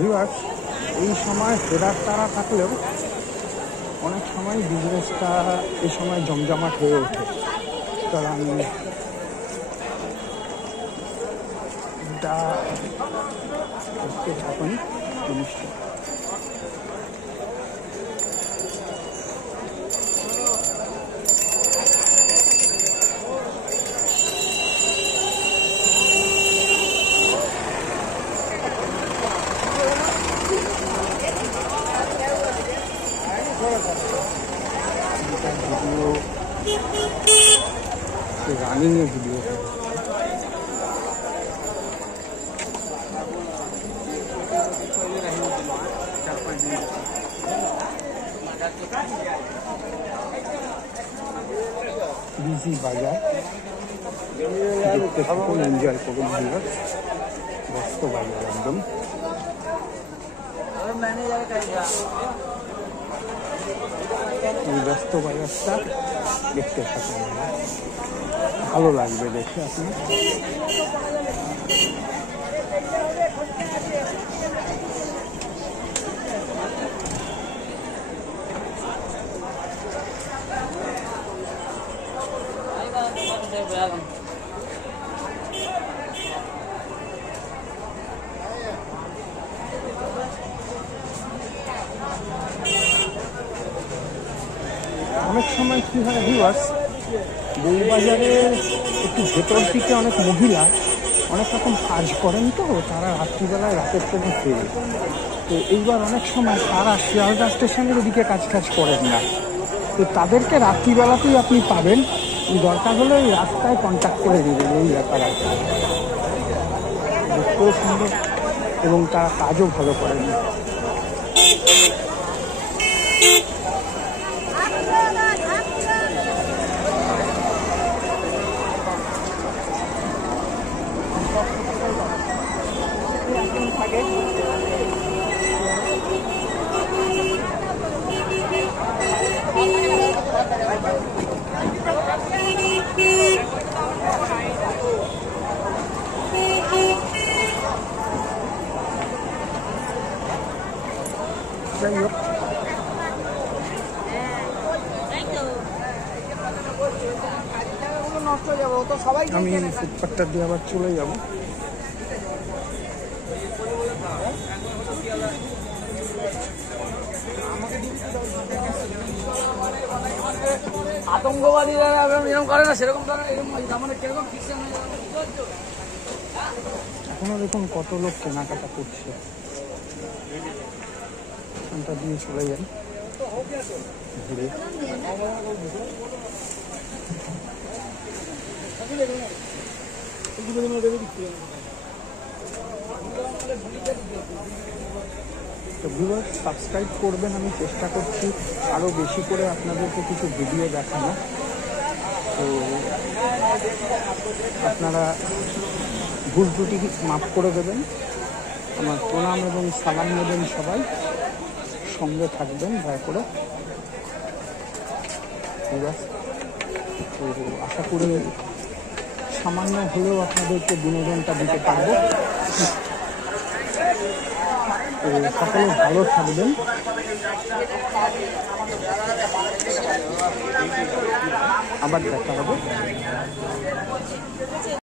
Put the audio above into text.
Viewers, এই সময় ফেরার তারা থাকলেও অনেক সময় বিজনেসটা এই সময় জমজমাট হয়ে ওঠে। কারণ এটা দেখতে থাকুন জিনিসটা। রানিং এর ভিডিও বিজি বাজার দেখতে থাকুন, এনজয় করুন ভিউয়ার্স। ব্যস্ত বাজার একদম। এই ব্যস্ত বাজারটা দেখতে থাকুন, ভালো লাগবে দেখে আপনার। অনেক সময় কি হয় ভিউয়ার্স, বউবাজারে একটু ভেতর দিকে অনেক মহিলা অনেক রকম কাজ করেন, তো তারা রাত্রিবেলায় রাতের ট্রেনে ফেরে। তো এইবার অনেক সময় তারা শিয়ালদা স্টেশনের ওদিকে কাজ করেন না, তো তাদেরকে রাত্রিবেলাতেই আপনি পাবেন। দরকার হলে ওই রাস্তায় কন্ট্যাক্ট করে দেবেন, এই ব্যাপার আছে। দেখতেও সুন্দর এবং তারা কাজও ভালো করেন। যাই হোক, আমি ফুটপাথটা দিয়ে আবার চলে যাব। আতঙ্কবাদীরা এরকম করে না, সেরকম এখনো দেখুন কত লোক কেনাকাটা করছে। ওটা দিয়ে চলে যান ঘুরে। তো ভিউয়ার্স, সাবস্ক্রাইব করবেন। আমি চেষ্টা করছি আরও বেশি করে আপনাদেরকে কিছু ভিডিও দেখানো। তো আপনারা ভুল ত্রুটি মাফ করে দেবেন। আমার প্রণাম এবং সালাম নেবেন সবাই। সঙ্গে থাকবেন দয়া করে। তো আশা করি সামান্য হলেও আপনাদেরকে বিনোদনটা দিতে পারবো। তো সকলে ভালো থাকবেন। আবার দেখা হবে।